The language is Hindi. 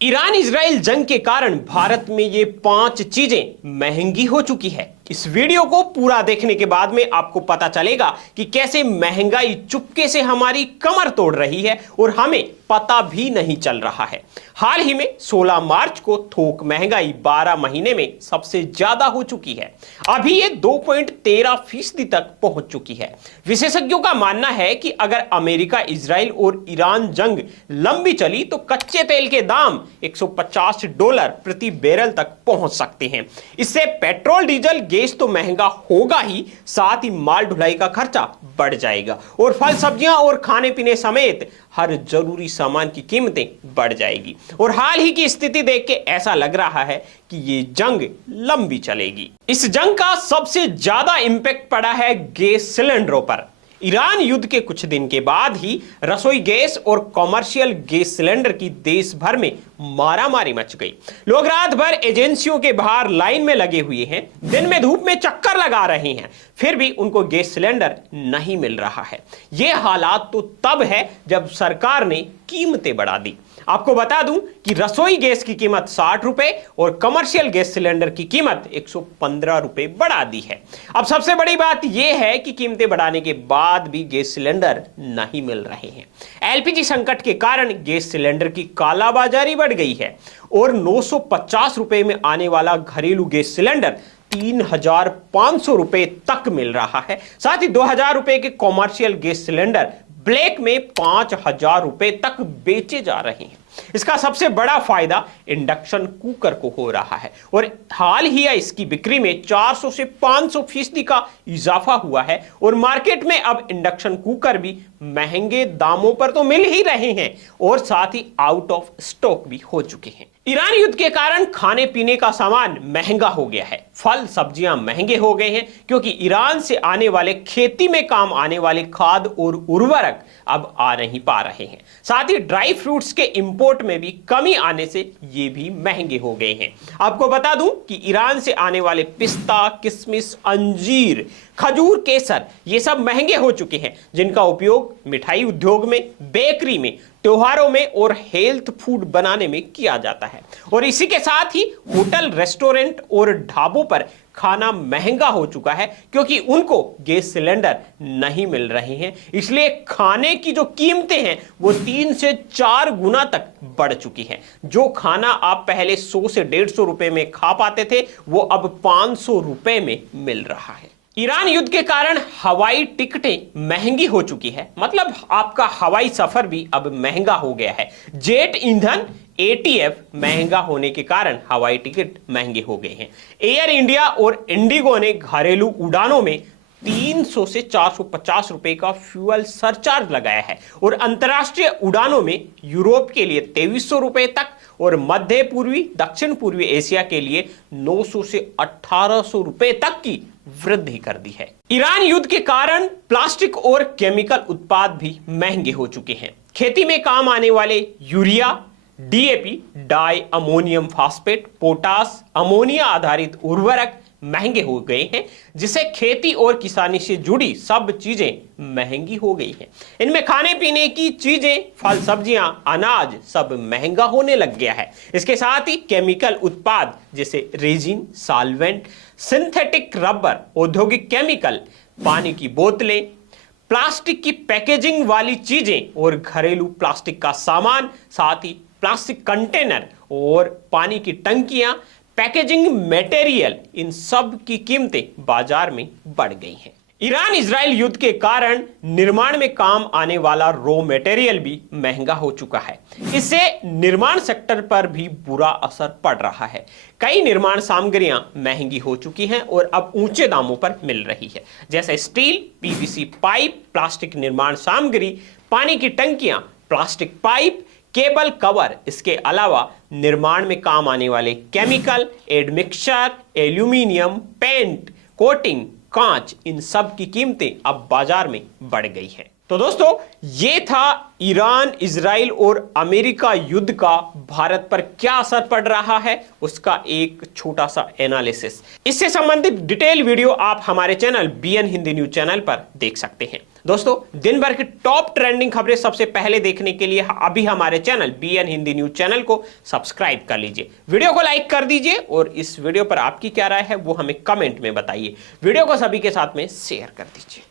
ईरान इजराइल जंग के कारण भारत में ये 5 चीजें महंगी हो चुकी है। इस वीडियो को पूरा देखने के बाद में आपको पता चलेगा कि कैसे महंगाई चुपके से हमारी कमर तोड़ रही है और हमें पता भी नहीं चल रहा है। हाल ही में 16 मार्च को थोक महंगाई 12 महीने में सबसे ज्यादा हो चुकी है। अभी ये 2.13% तक पहुंच चुकी है। विशेषज्ञों का मानना है कि अगर अमेरिका, इजराइल और ईरान जंग लंबी चली तो कच्चे तेल के दाम $150 प्रति बैरल तक पहुंच सकते हैं। इससे पेट्रोल, डीजल, गैस तो महंगा होगा ही, साथ ही माल ढुलाई का खर्चा बढ़ जाएगा और फल, सब्जियां और खाने पीने समेत हर जरूरी सामान की कीमतें बढ़ जाएगी। और हाल ही की स्थिति देख के ऐसा लग रहा है कि ये जंग लंबी चलेगी। इस जंग का सबसे ज्यादा इंपैक्ट पड़ा है गैस सिलेंडरों पर। ईरान युद्ध के कुछ दिन के बाद ही रसोई गैस और कॉमर्शियल गैस सिलेंडर की देश भर में मारामारी मच गई। लोग रात भर एजेंसियों के बाहर लाइन में लगे हुए हैं, दिन में धूप में चक्कर लगा रहे हैं, फिर भी उनको गैस सिलेंडर नहीं मिल रहा है। ये हालात तो तब है जब सरकार ने कीमतें बढ़ा दी। आपको बता दूं कि रसोई गैस की कीमत 60 रुपए और कमर्शियल गैस सिलेंडर की कीमत 115 रुपए बढ़ा दी है। अब सबसे बड़ी बात यह है कि कीमतें बढ़ाने के बाद भी गैस सिलेंडर नहीं मिल रहे हैं। एलपीजी संकट के कारण गैस सिलेंडर की कालाबाजारी बढ़ गई है और 950 रुपए में आने वाला घरेलू गैस सिलेंडर 3,500 रुपए तक मिल रहा है। साथ ही 2,000 रुपए के कॉमर्शियल गैस सिलेंडर ब्लैक में 5,000 रुपए तक बेचे जा रहे हैं। इसका सबसे बड़ा फायदा इंडक्शन कुकर को हो रहा है और हाल ही इसकी बिक्री में 400 से 500% का इजाफा हुआ है और मार्केट में अब इंडक्शन कुकर भी महंगे दामों पर तो मिल ही रहे हैं और साथ ही आउट ऑफ स्टॉक भी हो चुके हैं। ईरान युद्ध के कारण खाने पीने का सामान महंगा हो गया है। फल, सब्जियां महंगे हो गए हैं क्योंकि ईरान से आने वाले, खेती में काम आने वाले खाद और उर्वरक अब आ नहीं पा रहे हैं। साथ ही ड्राई फ्रूट्स के इंपोर्ट में भी कमी आने से ये भी महंगे हो गए हैं। आपको बता दूं कि ईरान से आने वाले पिस्ता, किशमिश, अंजीर, खजूर, केसर ये सब महंगे हो चुके हैं, जिनका उपयोग मिठाई उद्योग में, बेकरी में, त्योहारों में और हेल्थ फूड बनाने में किया जाता है। और इसी के साथ ही होटल, रेस्टोरेंट और ढाबों पर खाना महंगा हो चुका है क्योंकि उनको गैस सिलेंडर नहीं मिल रहे हैं। इसलिए खाने की जो कीमतें हैं वो 3 से 4 गुना तक बढ़ चुकी हैं। जो खाना आप पहले 100 से 150 रुपए में खा पाते थे वो अब 500 रुपए में मिल रहा है। ईरान युद्ध के कारण हवाई टिकटें महंगी हो चुकी है, मतलब आपका हवाई सफर भी अब महंगा हो गया है। जेट ईंधन एटीएफ महंगा होने के कारण हवाई टिकट महंगे हो गए हैं। एयर इंडिया और इंडिगो ने घरेलू उड़ानों में 300 से 450 रुपए का फ्यूल सरचार्ज लगाया है और अंतर्राष्ट्रीय उड़ानों में यूरोप के लिए 2300 रुपए तक और मध्य पूर्वी, दक्षिण पूर्वी एशिया के लिए 900 से 1800 रुपए तक की वृद्धि कर दी है। ईरान युद्ध के कारण प्लास्टिक और केमिकल उत्पाद भी महंगे हो चुके हैं। खेती में काम आने वाले urea, DAP, di ammonium phosphate, potash, ammonia आधारित उर्वरक महंगे हो गए हैं, जिससे खेती और किसानी से जुड़ी सब चीजें महंगी हो गई हैं। इनमें खाने पीने की चीजें, फल, सब्जियां, अनाज सब महंगा होने लग गया है। इसके साथ ही केमिकल उत्पाद जैसे रेजिन, सॉल्वेंट, सिंथेटिक रबर, औद्योगिक केमिकल, पानी की बोतलें, प्लास्टिक की पैकेजिंग वाली चीजें और घरेलू प्लास्टिक का सामान, साथ ही प्लास्टिक कंटेनर और पानी की टंकियां, पैकेजिंग मटेरियल, इन सब की कीमतें बाजार में बढ़ गई हैं। ईरान इजराइल युद्ध के कारण निर्माण में काम आने वाला रॉ मटेरियल भी महंगा हो चुका है। इससे निर्माण सेक्टर पर भी बुरा असर पड़ रहा है। कई निर्माण सामग्रियां महंगी हो चुकी हैं और अब ऊंचे दामों पर मिल रही है, जैसे स्टील, पीवीसी पाइप, प्लास्टिक निर्माण सामग्री, पानी की टंकियां, प्लास्टिक पाइप, केबल कवर। इसके अलावा निर्माण में काम आने वाले chemical, admixture, aluminium, paint, coating, कांच, इन सब की कीमतें अब बाजार में बढ़ गई हैं। तो दोस्तों, ये था ईरान, इजराइल और अमेरिका युद्ध का भारत पर क्या असर पड़ रहा है उसका एक छोटा सा एनालिसिस। इससे संबंधित डिटेल वीडियो आप हमारे channel BN Hindi news channel पर देख सकते हैं। दोस्तों, दिन भर की टॉप ट्रेंडिंग खबरें सबसे पहले देखने के लिए अभी हमारे channel BN Hindi news channel को सब्सक्राइब कर लीजिए, वीडियो को लाइक कर दीजिए और इस वीडियो पर आपकी क्या राय है वो हमें कमेंट में बताइए। वीडियो को सभी के साथ में शेयर कर दीजिए।